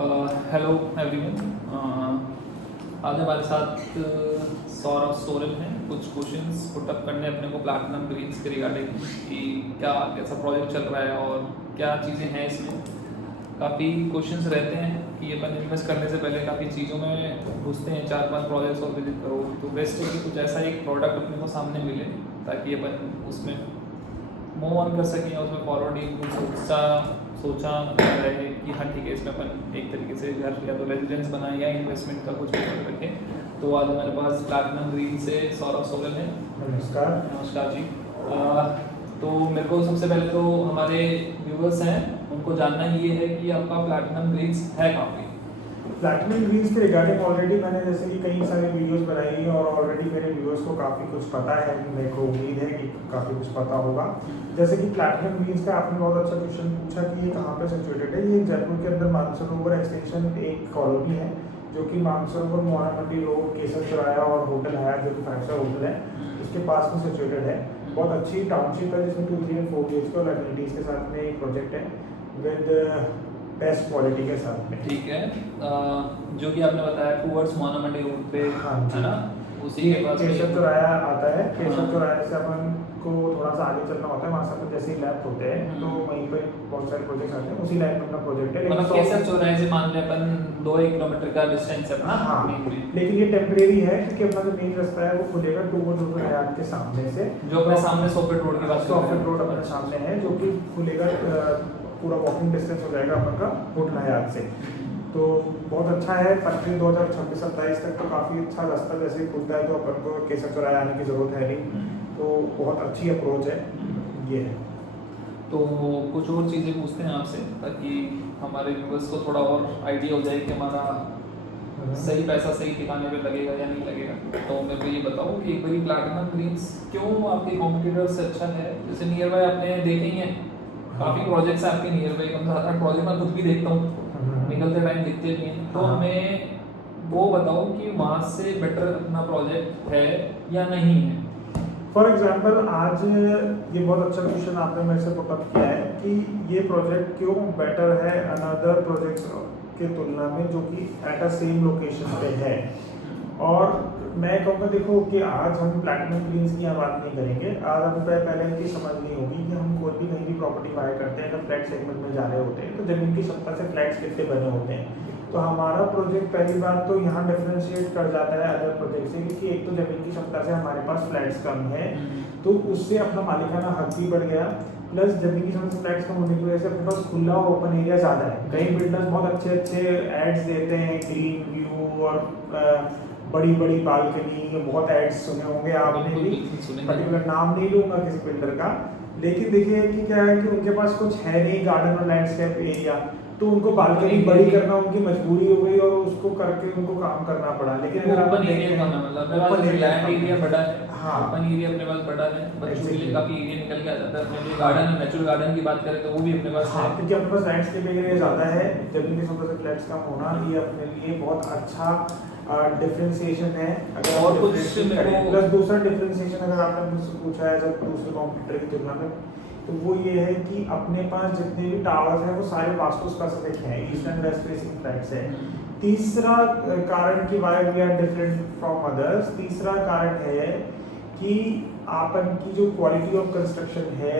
Hello everyone. आज हमारे साथ सौरभ सोरेन हैं। कुछ क्वेश्चंस पुटअप करने अपने को प्लैटिनम ग्रीन्स के रिगार्डिंग कि क्या कैसा प्रोजेक्ट चल रहा है और क्या चीज़ें हैं इसमें। काफ़ी क्वेश्चंस रहते हैं कि अपन इन्वेस्ट करने से पहले काफ़ी चीज़ों में घुसते हैं, 4-5 प्रोजेक्ट्स और विजिट करो, तो बेस्ट है कि कुछ ऐसा एक प्रोडक्ट अपने को सामने मिले ताकि अपन उसमें मूव ऑन कर सकें या उसमें फॉरवर्ड सोचा रहे कि हाँ ठीक है, इसमें अपन एक तरीके से घर या तो रेजिडेंस बनाए या इन्वेस्टमेंट का कुछ भी रखें। तो आज हमारे पास प्लैटिनम ग्रीन से सौरभ सोरेन है। नमस्कार। नमस्कार जी। तो मेरे को सबसे पहले तो हमारे व्यूअर्स हैं उनको जानना ये है कि आपका प्लैटिनम ग्रीन्स है कहाँ पे? प्लैटिनम ग्रीन्स के रिगार्डिंग ऑलरेडी मैंने जैसे कि कई सारे वीडियोस बनाई हैं और ऑलरेडी मेरे व्यूअर्स को काफ़ी कुछ पता है, मेरे को उम्मीद है कि काफ़ी कुछ पता होगा। जैसे कि प्लैटिनम ग्रीन्स का आपने बहुत अच्छा क्वेश्चन पूछा कि ये कहाँ पे सिचुएटेड है। ये जयपुर के अंदर मानसरोवर एक्सटेंशन एक कॉलोनी है जो कि मानसरोवर मोहाना मंडी रोड, केसर चौराया और होटल है जो कि 5 स्टार होटल है, उसके पास में सिचुएटेड है। बहुत अच्छी टाउनशिप है जिसमें 2, 3 और 4 BHK और एमिनिटीज़ के साथ में एक प्रोजेक्ट है विद बेस्ट क्वालिटी के साथ में। ठीक है। जो कि आपने बताया टूवर्ड्स मोहाना मंडी रोड पे, हाँ है ना? उसी के पास केसर चौराया आता है। केसर हाँ। चौराहे से अपन को थोड़ा सा आगे चलना होता है, वहाँ से अपन जैसे ही लैब होते हैं तो वहीं पे बहुत सारे प्रोजेक्ट आते हैं, उसी लाइन में अपना प्रोजेक्ट है। मतलब केसर चौराहे से मान लें अपन 2-1 किलोमीटर का डिस्टेंस है अपना। हाँ, mainly। लेकिन ये टेम्परेरी है क्योंकि अपना जो मेन रास्ता है वो खुलेगा टूवर्ड होटल हयात के सामने से, जो अपने सामने सोफेट रोड की बात कर रहे हैं। सोफेट रोड अपने सामने है जो कि खुलेगा, पूरा वॉकिंग डिस्टेंस हो जाएगा अपन का होटल हयात से। तो बहुत अच्छा है। 2026-27 तक तो काफ़ी अच्छा रास्ता जैसे ही खुलता है तो अपन को केसर चौराहे आने की ज़रूरत है नहीं, तो बहुत अच्छी अप्रोच है ये है। तो कुछ और चीज़ें पूछते हैं आपसे ताकि हमारे व्यूअर्स को थोड़ा और आइडिया हो जाए कि हमारा सही पैसा सही ठिकाने पे लगेगा या नहीं लगेगा। तो मेरे को ये बताओ कि एक बारी प्लैटिनम ग्रीन्स क्यों आपके कॉम्पिटिटर से अच्छा है? जैसे नियर बाय आपने देखे ही हैं, काफ़ी प्रोजेक्ट्स हैं आपके नियर बाय, कम से कम प्रोजेक्ट मैं खुद भी देखता हूँ, निकलते टाइम दिखते भी हैं। तो हमें वो बताओ कि वहाँ से बेटर अपना प्रोजेक्ट है या नहीं है। फॉर एग्जाम्पल आज ये बहुत अच्छा क्वेश्चन आपने मेरे से पुटअप किया है कि ये प्रोजेक्ट क्यों बेटर है अनदर प्रोजेक्ट्स के तुलना में जो कि एट अ सेम लोकेशन पे है। और मैं कहूँगा देखो कि आज हम प्लैटिनम ग्रीन्स की यहाँ बात नहीं करेंगे। आज हमें पहले इनकी समझ नहीं होगी कि हम कोई भी कहीं भी प्रॉपर्टी बाय करते हैं, अगर फ्लैट सेगमेंट में जा रहे होते हैं तो ज़मीन की क्षमता से फ्लैट्स कितने बने होते हैं। तो हमारा प्रोजेक्ट पहली बात तो यहाँ डिफरेंशिएट कर जाता है अदर प्रोजेक्ट से, क्योंकि एक तो ज़मीन की क्षमता से हमारे पास फ्लैट्स कम है तो उससे अपना मालिकाना हक भी बढ़ गया, प्लस जमीन की क्षमता से फ्लैट्स कम होने की वजह से अपने पास खुला और ओपन एरिया ज़्यादा है। कई बिल्डर्स बहुत अच्छे अच्छे एड्स देते हैं, ग्रीन व्यू और बड़ी बड़ी बालकनी, बहुत एड्स सुने होंगे आपने भी, पर्टिकुलर नाम नहीं लूँगा किसी बिल्डर का। लेकिन देखिए कि क्या है कि उनके पास कुछ है नहीं गार्डन और लैंडस्केप एरिया, तो उनको बालकनी बड़ी करना उनकी मजबूरी हो गई और उसको करके उनको काम करना पड़ा। लेकिन अगर ओपन एरिया का मतलब ओपन लैंड एरिया बड़ा है। हाँ, ओपन एरिया अपने पास बड़ा है, बच्चों के लिए काफी एरिया निकल के आ जाता है। अपने लिए गार्डन, नेचुरल गार्डन की बात करें तो वो भी अपने पास है, क्योंकि अपने पास लैंडस्केप एरिया ज़्यादा है। जमीन की क्षमता से फ्लैट्स कम होना ये अपने लिए बहुत अच्छा डिफरेंशिएशन है। अगर और कुछ प्लस दूसरा डिफरेंशिएशन अगर आपने मुझसे पूछा है जब दूसरे कॉम्पिटिटर की तुलना में, तो वो ये है कि अपने पास जितने भी टावर्स हैं वो सारे वास्तु स्पेसिफिक हैं, east and west facing flats है। तीसरा कारण कि why we are different from others, तीसरा कारण है कि आपन की जो क्वालिटी ऑफ कंस्ट्रक्शन है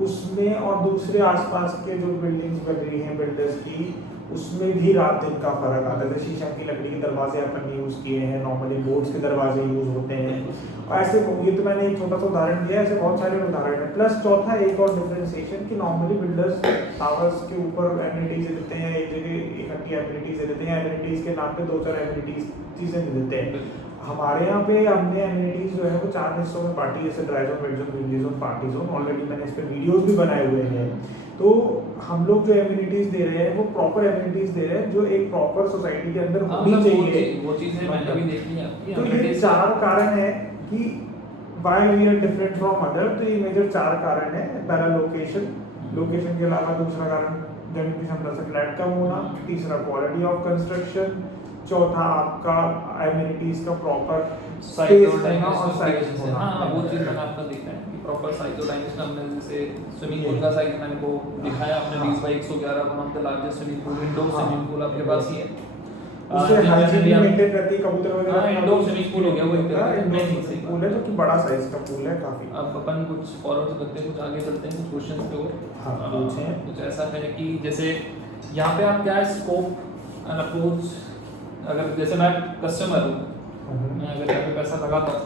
उसमें और दूसरे आसपास के जो बिल्डिंग्स बन रही हैं बिल्डर्स की, उसमें भी रात दिन का फर्क आता है। जैसे शीशम की लकड़ी के दरवाजे अपन यूज़ किए हैं, नॉर्मली बोर्ड्स के दरवाजे यूज़ होते हैं। और ऐसे ये तो मैंने एक छोटा सा उदाहरण दिया, ऐसे बहुत सारे उदाहरण हैं। प्लस चौथा एक और डिफरेंशिएशन कि नॉर्मली बिल्डर्स टावर्स के ऊपर एमिनिटीज देते हैं, एक जगह इकट्ठी एमिनिटीज दे देते हैं, एमिनिटीज के नाम पे 2-4 एमिनिटीज चीज़ें दे देते हैं। हमारे यहाँ पे हमने एमिनिटीज जो है वो 4 हिस्सों में बांटी, जैसे dry zone, wet zone, green zone, party zone. Already मैंने इस पर वीडियोस भी बनाए हुए हैं। तो हम लोग जो एमिनिटीज दे रहे हैं वो प्रॉपर एमिनिटीज दे रहे हैं जो एक प्रॉपर सोसाइटी के अंदर होनी चाहिए। वो चीजें मैंने भी देखी हैं आपकी। तो ये 4 कारण है कि why we are different from other. तो ये मेजर 4 कारण है। पहला लोकेशन के अलावा दूसरा कारण जमीन की क्षमता से फ्लैट कम होना, तीसरा क्वालिटी ऑफ कंस्ट्रक्शन, चौथा आपका एमिनिटीज का प्रॉपर साइज स्पेस होना और साइज होना। हाँ वो चीज़ मैंने आपका देखा है कि प्रॉपर साइज और डायमेंशन हमने जैसे स्विमिंग पूल का साइज मैंने को दिखाया आपने 20/111 one of the largest swimming pool indoor swimming pool आपके पास ही है। उससे हाइजीन भी मेंटेन रहती है, कबूतर वगैरह हाँ, इंडोर स्विमिंग पूल हो गया वो एक तरह का, इंडोर नहीं, स्विमिंग पूल है जो कि बड़ा साइज का पूल है काफी। अब अपन कुछ फॉरवर्ड करते हैं, कुछ आगे चलते हैं, कुछ क्वेश्चंस पे और हाँ, पूछें। कुछ ऐसा है कि जैसे यहाँ पे आप क्या स्कोप एंड अप्रोच, अगर जैसे मैं कस्टमर हूँ, मैं अगर यहाँ पे पैसा लगाता हूँ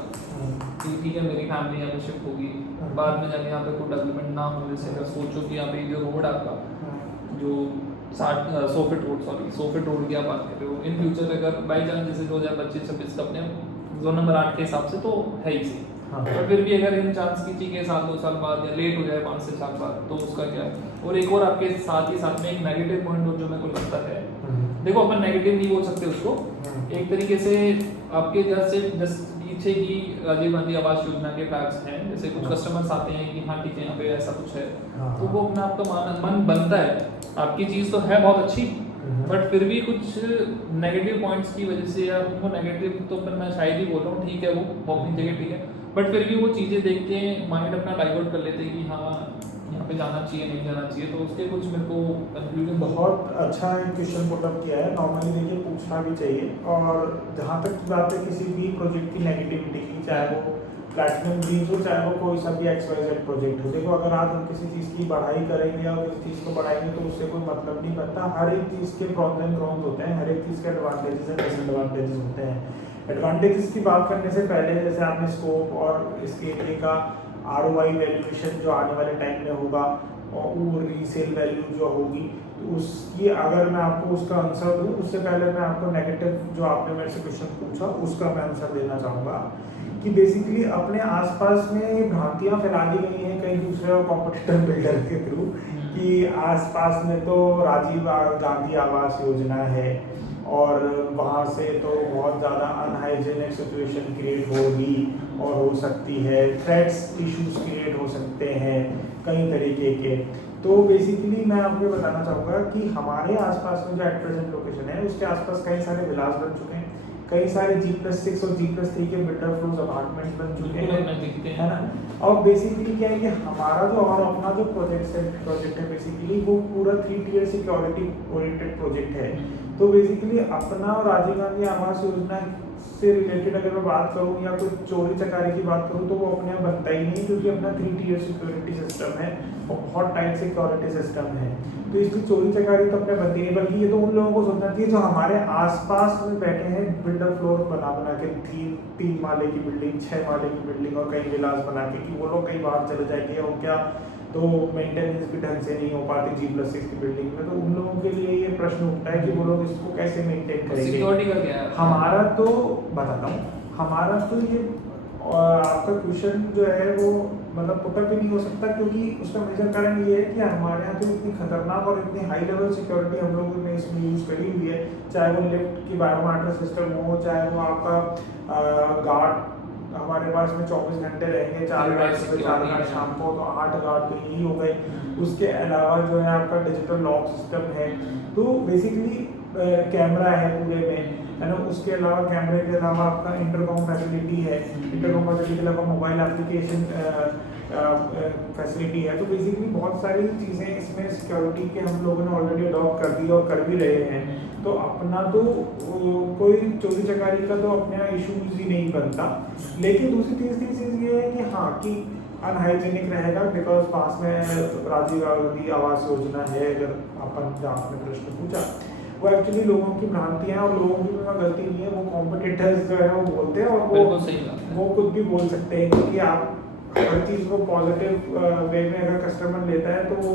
कि ठीक है मेरी फैमिली यहाँ पे शिफ्ट होगी, बाद में जाके यहाँ पे कोई डेवलपमेंट ना हो, जैसे अगर सोचो कि यहाँ पे जो रोड आपका जो 100 feet road, sorry 100 feet road की आप बात कर रहे हो, इन फ्यूचर अगर बाई चांस जैसे 2025-26 का अपने जोन नंबर 8 के हिसाब से तो है ही सही, पर फिर भी अगर इन चांस की चीज़ 1-2 साल बाद या लेट हो जाए 5 से 7 बाद तो उसका क्या है। और एक और आपके साथ ही साथ में एक नेगेटिव पॉइंट जो मेरे को लगता है, देखो अपन नेगेटिव नहीं बोल सकते उसको, एक तरीके से आपके जस्ट पीछे ही राजीव गांधी आवास योजना के फ्लैग्स हैं, जैसे कुछ कस्टमर्स आते हैं कि हाँ ठीक है यहाँ पे ऐसा कुछ है, तो वो अपना आपका मन बनता है, आपकी चीज़ तो है बहुत अच्छी, बट फिर भी कुछ नेगेटिव पॉइंट्स की वजह से या उनको नेगेटिव तो पर मैं शायद ही बोल रहा हूँ, ठीक है वो अपनी जगह ठीक है, बट फिर भी वो चीज़ें देख के माइंड अपना डाइवर्ट कर लेते हैं कि हाँ यहाँ पे जाना चाहिए नहीं जाना चाहिए, तो उसके कुछ मेरे को कंक्लूजन। बहुत अच्छा क्वेश्चन पुटअप किया है, नॉर्मली देखिए पूछना भी चाहिए। और जहाँ तक की बात है किसी भी प्रोजेक्ट की नेगेटिविटी की, चाहे वो प्लैटिनम ग्रीन्स हो चाहे वो कोई सा भी XYZ प्रोजेक्ट हो, देखो अगर आज हम किसी चीज़ की बढ़ाई करेंगे और किसी चीज़ को बढ़ाएंगे तो उससे कोई मतलब नहीं बनता। हर एक चीज़ के प्रॉन्स एंड कॉन्स होते हैं, हर एक चीज़ के एडवांटेजेस एंड डिसएडवांटेजेस होते हैं। एडवांटेजेस की बात करने से पहले जैसे आपने स्कोप और इसके एरिया का ROI वैल्यूएशन जो आने वाले टाइम में होगा और वो रीसेल वैल्यू जो होगी, तो उसकी अगर मैं आपको उसका आंसर दूँ उससे पहले मैं आपको नेगेटिव जो आपने मेरे से क्वेश्चन पूछा उसका मैं आंसर देना चाहूँगा कि बेसिकली अपने आसपास में ये भ्रांतियाँ फैला दी गई हैं कई दूसरे और कॉम्पिटिटर बिल्डर के थ्रू कि आसपास में तो राजीव गांधी आवास योजना है और वहाँ से तो बहुत ज़्यादा अनहाइजीनिक सिचुएशन क्रिएट होगी और हो सकती है, थ्रेट्स इश्यूज क्रिएट हो सकते हैं कई तरीके के। तो बेसिकली मैं आपको बताना चाहूँगा कि हमारे आसपास में जो एट प्रेजेंट लोकेशन है उसके आसपास कई सारे विलास बन चुके हैं, कई सारे G+6 और G+3 के बिल्डर फ्लोर्स अपार्टमेंट्स बन चुके हैं, है ना। और बेसिकली क्या है कि हमारा जो और अपना जो प्रोजेक्ट है बेसिकली वो पूरा 3 टियर सिक्योरिटी ओरिएंटेड प्रोजेक्ट है। तो बेसिकली अपना और राजीव गांधी आवास योजना से रिलेटेड अगर मैं बात करूँ या कोई चोरी चकारी की बात करूँ तो वो अपने आप बनता ही नहीं, क्योंकि अपना 3 टियर सिक्योरिटी सिस्टम है और बहुत टाइट सिक्योरिटी सिस्टम है, तो इसकी चोरी चकारी तो अपने बनती नहीं। बल्कि ये तो उन लोगों को सोचना चाहिए जो हमारे आसपास में बैठे हैं बिल्डर फ्लोर बना के 3 माले की बिल्डिंग, 6 माले की बिल्डिंग और कई विलास बना के, कि वो लोग कहीं बाहर चले जाएंगे और क्या तो मेंटेनेंस भी ढंग से नहीं हो पाती G+6 की बिल्डिंग में, तो उन लोगों के लिए ये प्रश्न उठता है कि वो लोग इसको कैसे मेंटेन करेंगे। सिक्योरिटी का क्या है? हमारा तो बताता हूँ, हमारा तो ये आपका क्वेश्चन जो है वो मतलब पुटअप भी नहीं हो सकता, क्योंकि उसका मेजर कारण ये है कि हमारे यहाँ तो इतनी खतरनाक और इतनी हाई लेवल सिक्योरिटी हम लोगों ने इसमें यूज़ करी हुई है, चाहे वो लिफ्ट की बायोमेट्रिक सिस्टम हो, चाहे वो आपका गार्ड हमारे पास में 24 घंटे रहेंगे, 4 गार्ड सुबह 4 गार्ड शाम को, तो 8 गार्ड तो यही हो गए। उसके अलावा जो है आपका डिजिटल लॉक सिस्टम है, तो बेसिकली कैमरा है पूरे में, है ना। उसके अलावा कैमरे के अलावा आपका इंटरकॉम फैसिलिटी है, इंटरकॉम फैसिलिटी के अलावा मोबाइल एप्लीकेशन फैसिलिटी है। तो बेसिकली बहुत सारी चीज़ें इसमें सिक्योरिटी के हम लोगों ने ऑलरेडी अडॉप्ट कर दी और कर भी रहे हैं, तो अपना तो कोई चोरी चकारी का तो अपना इशूज़ ही नहीं बनता। लेकिन दूसरी तीसरी चीज़ ये है कि हाँ कि अनहाइजीनिक रहेगा, बिकॉज पास में राजीव गांधी आवास योजना है। अगर अपन जो आपने प्रश्न पूछा वो एक्चुअली लोगों की भ्रांतियाँ और लोगों की भी गलती नहीं है, वो कॉम्पिटिटर्स जो है वो बोलते हैं और वो कुछ भी बोल सकते हैं, क्योंकि आप हर चीज़ को पॉजिटिव वे में अगर कस्टमर लेता है तो वो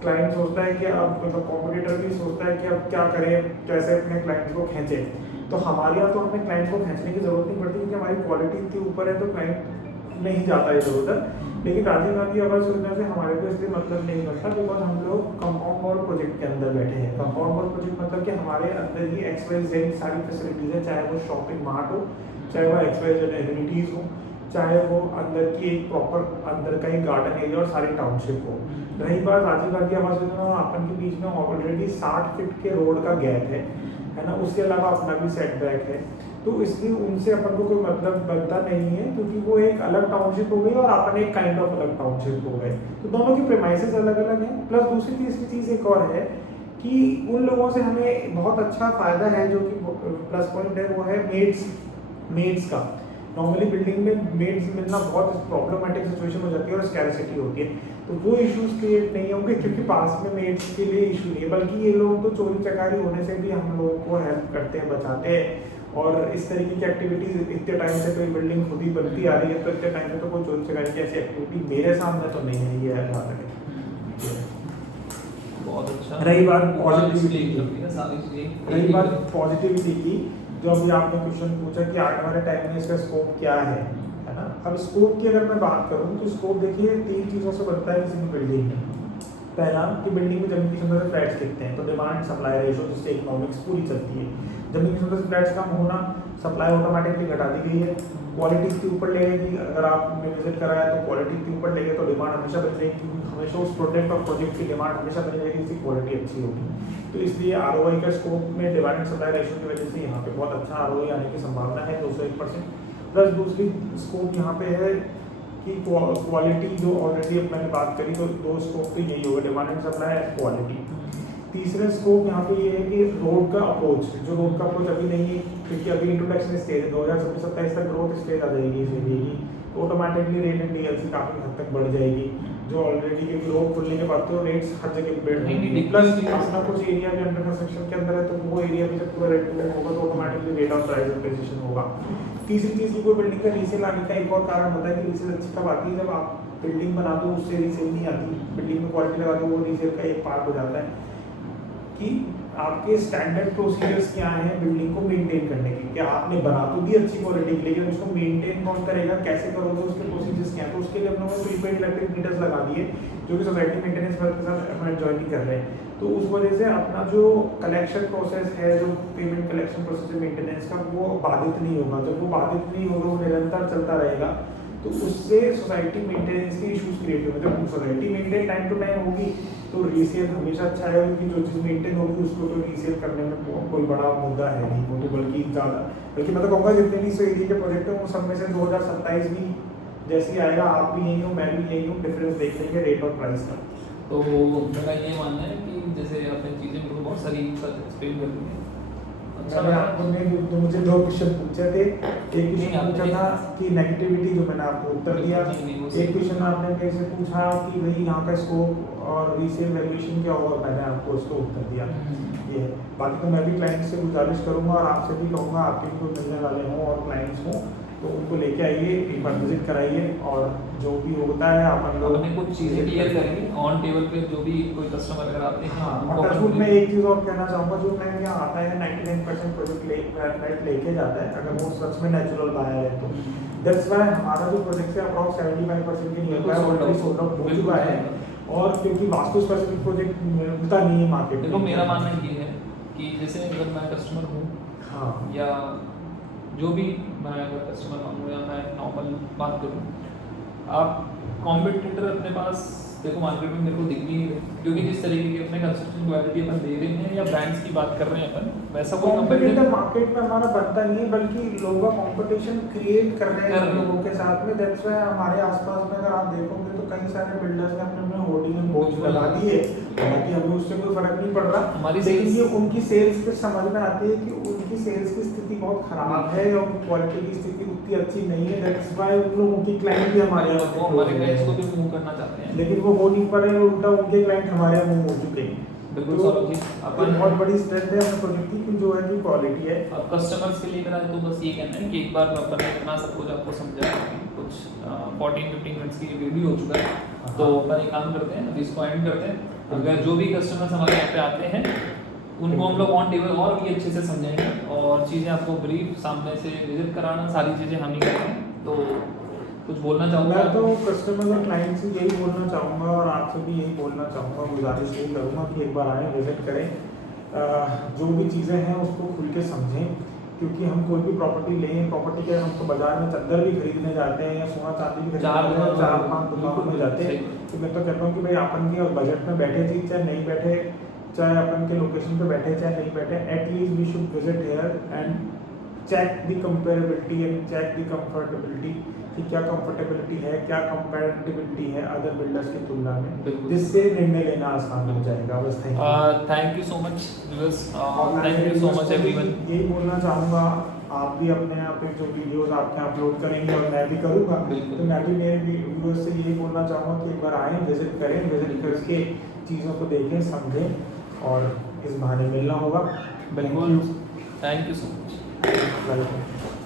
क्लाइंट सोचता है कि अब मतलब कॉम्पिटिटर भी सोचता है कि अब क्या करें, कैसे अपने क्लाइंट को खींचें। तो हमारे यहाँ तो हमें क्लाइंट को खींचने की ज़रूरत नहीं पड़ती, क्योंकि हमारी क्वालिटी के ऊपर है, तो क्लाइंट नहीं जाता इधर उधर। लेकिन राजीव गांधी आवास योजना से हमारे को इसलिए मतलब नहीं बनता, बिकॉज हम लोग कंपाउंड वॉल प्रोजेक्ट के अंदर बैठे हैं। कंपाउंड वॉल प्रोजेक्ट मतलब कि हमारे अंदर ही XYZ सारी फैसिलिटीज़ है, चाहे वो शॉपिंग मार्ट हो, चाहे वो XYZ एमिनिटीज़ हो, चाहे वो अंदर की एक प्रॉपर अंदर का एक गार्डन एरिया और सारी टाउनशिप हो। रही बात राजीव गांधी आवास योजना और अपन के बीच में ऑलरेडी 60 फीट के रोड का गैप है ना, उसके अलावा अपना भी सेटबैक है, तो इसलिए उनसे अपन को कोई मतलब बनता नहीं है, क्योंकि वो एक अलग टाउनशिप हो गई और अपन एक काइंड ऑफ अलग टाउनशिप हो गए, तो दोनों की प्रेमाइसेस अलग अलग हैं। प्लस दूसरी तीसरी चीज़ एक और है कि उन लोगों से हमें बहुत अच्छा फायदा है, जो कि प्लस पॉइंट है, वो है मेड्स का। नॉर्मली बिल्डिंग में मेड्स मिलना बहुत प्रॉब्लमेटिक सिचुएशन हो जाती है और स्कैरसिटी होती है, तो वो इश्यूज क्रिएट नहीं होंगे, क्योंकि पास में मेड्स के लिए इशू नहीं है, बल्कि ये लोग तो चोरी चकारी होने से भी हम लोगों को हेल्प करते हैं, बचाते हैं। और इस तरीके की एक्टिविटीज इतने टाइम से कोई बिल्डिंग खुद ही बनती आ रही है, तो इतने टाइम से तो कोई चोरी चकारी की ऐसी एक्टिविटी मेरे सामने तो नहीं है, ये जहाँ तक है। बहुत अच्छा। रही बात पॉजिटिविटी की, जो अभी आपने क्वेश्चन पूछा कि आने वाले टाइम में इसका स्कोप क्या है ना। अब स्कोप की अगर मैं बात करूँ तो स्कोप देखिए 3 चीज़ों से बनता है किसी भी बिल्डिंग में। पहला कि बिल्डिंग में जमीन की क्षमता से फ्लैट्स कितने हैं, तो डिमांड सप्लाई रेशो जिससे इकोनॉमिक्स पूरी चलती है। जमीन की क्षमता से फ्लैट्स कम होना, सप्लाई ऑटोमेटिकली घटा दी गई है। क्वालिटी के ऊपर ले गई, अगर आपने विजिट कराया तो क्वालिटी के ऊपर ले गए तो डिमांड हमेशा बनी रहेगी, हमेशा उस प्रोडक्ट और प्रोजेक्ट की डिमांड हमेशा बनी रहेगी, इसकी क्वालिटी अच्छी होगी। तो इसलिए आरओआई का स्कोप में डिमांड एंड सप्लाई रेशो की वजह से यहाँ पे बहुत अच्छा आरओआई आने की संभावना है 201%। प्लस दूसरी स्कोप यहाँ पे है कि क्वालिटी, जो ऑलरेडी अब मैंने बात करी, तो 2 स्कोप तो यही होगा, demand and supply and quality. तीसरा स्कोप यहाँ पे ये है कि रोड का अप्रोच, जो रोड का अप्रोच अभी नहीं है, क्योंकि अभी इंट्रोडक्शन स्टेज है, 2026-27 तक ग्रोथ स्टेज आ जाएगी इस एरिया की, तो ऑटोमेटिकली रेट एंड डीएलसी काफ़ी हद तक बढ़ जाएगी, जो ऑलरेडी के रोड खुलने के बाद तो रेट्स हर जगह बढ़ जाएंगे। प्लस अपना कुछ एरिया भी अंडर कंस्ट्रक्शन के अंदर है, तो वो एरिया भी जब पूरा रेट होगा तो automatically rate of price appreciation होगा। तीसरी चीज़ की कोई बिल्डिंग का रीसेल आने का एक और कारण होता है कि रीसेल अच्छी तब आती है जब आप बिल्डिंग बना दो, उससे रीसेल नहीं आती, बिल्डिंग में क्वालिटी लगा दो, वो रीसेल का एक पार्ट हो जाता है कि आपके स्टैंडर्ड प्रोसीजर्स क्या हैं बिल्डिंग को मेंटेन करने के। क्या आपने बना तो दी अच्छी क्वालिटी की, लेकिन उसको मेंटेन कौन करेगा, कैसे करोगे, उसके प्रोसीजर्स क्या हैं। तो उसके लिए हम लोगों ने प्रीपेड इलेक्ट्रिक मीटर्स लगा दिए, जो कि सोसाइटी मेंटेनेंस वर्क के साथ हम ज्वाइन नहीं कर रहे हैं, तो उस वजह से अपना जो कलेक्शन प्रोसेस है, जो पेमेंट कलेक्शन प्रोसेस है मेंटेनेंस का, वो बाधित नहीं होगा। जब वो बाधित नहीं होगा, वो निरंतर चलता रहेगा, तो उससे सोसाइटी मेंटेनेंस के इश्यूज क्रिएट होंगे। जब society maintain time to time होगी तो रीसेल हमेशा अच्छा है, क्योंकि जो चीज़ मेंटेन होगी उसको तो रीसेल करने में कोई बड़ा मुद्दा है नहीं, वो तो बल्कि ज़्यादा, बल्कि मैं तो कहूँगा जितने भी इस एरिया के प्रोजेक्ट हैं वो सब में से 2027 भी जैसे ही आएगा, आप भी यही हो, मैं भी यही हूँ, डिफरेंस देख लेंगे रेट और प्राइस का। तो मेरा ये मानना है कि जैसे आपने चीज़ें मुझे बहुत सारी एक्सप्लेन कर दी है। अच्छा, आपने जो मुझे 2 क्वेश्चन पूछे थे, एक क्वेश्चन पूछा था कि नेगेटिविटी, जो मैंने आपको उत्तर दिया। एक क्वेश्चन आपने मेरे से पूछा कि भाई यहाँ का स्कोप और रीसेल वैल्यूएशन क्या होगा, मैंने आपको उसको उत्तर दिया। ये बाकी तो मैं भी क्लाइंट से गुजारिश करूँगा और आपसे भी कहूँगा, आपके भी कोई मिलने वाले हों और क्लाइंट्स हों तो उनको लेके आइए, एक बार विजिट कराइए, और जो भी होता है अपन लोग अपने कुछ चीज़ें क्लियर करेंगे ऑन टेबल पे, जो भी कोई कस्टमर अगर आते हैं। हाँ, और टचवुड में एक चीज़ और कहना चाहूँगा, जो मैं यहाँ आता है 99% प्रोजेक्ट लेके जाता है, अगर वो सच में नेचुरल बायर है तो। दैट्स वाई हमारा जो प्रोजेक्ट है अप्रॉक्स 75% के near by already sold out हो चुका है, और क्योंकि वास्तु स्पेसिफिक प्रोजेक्ट मिलता नहीं है मार्केट में। देखो मेरा मानना ये है कि जैसे अगर मैं कस्टमर हूँ, हाँ, या जो भी मैं अगर कस्टमर हूँ या मैं नॉर्मल बात करूँ, आप कॉम्पिटिटर अपने पास देखो मार्केट में मेरे को दिख नहीं रहे, क्योंकि जिस तरीके की अपने कंस्ट्रक्शन क्वालिटी अपन दे रहे हैं या ब्रांड्स की बात कर रहे हैं अपन, वैसा कोई कॉम्पिटिटर मार्केट में हमारा बनता नहीं है, बल्कि लोग कंपटीशन क्रिएट कर रहे हैं लोगों के साथ में। दैट्स व्हाई हमारे आसपास में अगर आप देखोगे तो कई सारे बिल्डर्स ने अपने होर्डिंग एंड बोर्ड्स लगा दिए, हालांकि हमें उससे कोई फर्क नहीं पड़ रहा, लेकिन ये उनकी सेल्स पे समझ में आती है कि उनकी सेल्स की स्थिति बहुत खराब है और क्वालिटी की स्थिति उतनी अच्छी नहीं है। दैट्स व्हाई उन लोगों की क्लाइंट भी हमारे यहाँ हमारे क्लाइंट्स को भी मूव करना चाहते हैं, लेकिन वो हो नहीं पा रहे, उल्टा उनके क्लाइंट हमारे यहाँ मूव हो चुके हैं। बिल्कुल तो सौरभ जी, अपन बहुत बड़ी स्ट्रेंथ है अपने प्रोजेक्ट की, जो है कि क्वालिटी है। अब कस्टमर्स के लिए मेरा तो बस ये कहना है कि एक बार अपन ने इतना सब कुछ आपको समझाया, कुछ 14-15 मिनट्स की वीडियो हो चुका है, तो अपन एक काम करते हैं, अभी इसको एंड करते हैं। अगर जो भी कस्टमर्स हमारे यहाँ पे आते हैं उनको हम लोग ऑन टेबल और भी अच्छे से समझाएंगे, और चीज़ें आपको ब्रीफ सामने से विजिट कराना, सारी चीज़ें हम ही करेंगे। तो कुछ बोलना चाहूँगा? मैं तो कस्टमर और क्लाइंट से यही बोलना चाहूँगा, और आपसे भी यही बोलना चाहूँगा, गुजारिश यही करूँगा कि एक बार आएँ, विजिट करें, जो भी चीज़ें हैं उसको खुल के समझें, क्योंकि हम कोई भी प्रॉपर्टी लें, प्रॉपर्टी के हम तो बाजार में चद्दर भी खरीदने जाते हैं या सोना चांदी भी खरीदने जाते हैं, 4-5 दुकानों में जाते हैं। तो मैं तो कहता हूँ कि भाई अपन के बजट में बैठे थी चाहे नहीं बैठे, चाहे अपन के लोकेशन पे बैठे चाहे नहीं बैठे, at least we should visit here and check the comparability and check the comfortability कि क्या कंफर्टेबिलिटी है, क्या कंपेरेटिबिलिटी है अदर बिल्डर्स की तुलना में, बिल्कुल। जिससे निर्णय लेना आसान हो जाएगा। बस thank you so much viewers, thank you so much everyone. यही बोलना चाहूँगा, आप भी अपने यहाँ पे जो वीडियोस आपके अपलोड करेंगे और मैं भी करूँगा, बिल्कुल। तो मैं भी मेरे व्यूअर्स से यही बोलना चाहूँगा कि एक बार आएँ, विजिट करें, विजिट करके चीज़ों को देखें, समझें और इस बहाने मिलना होगा। बिल्कुल, thank you so much. Welcome.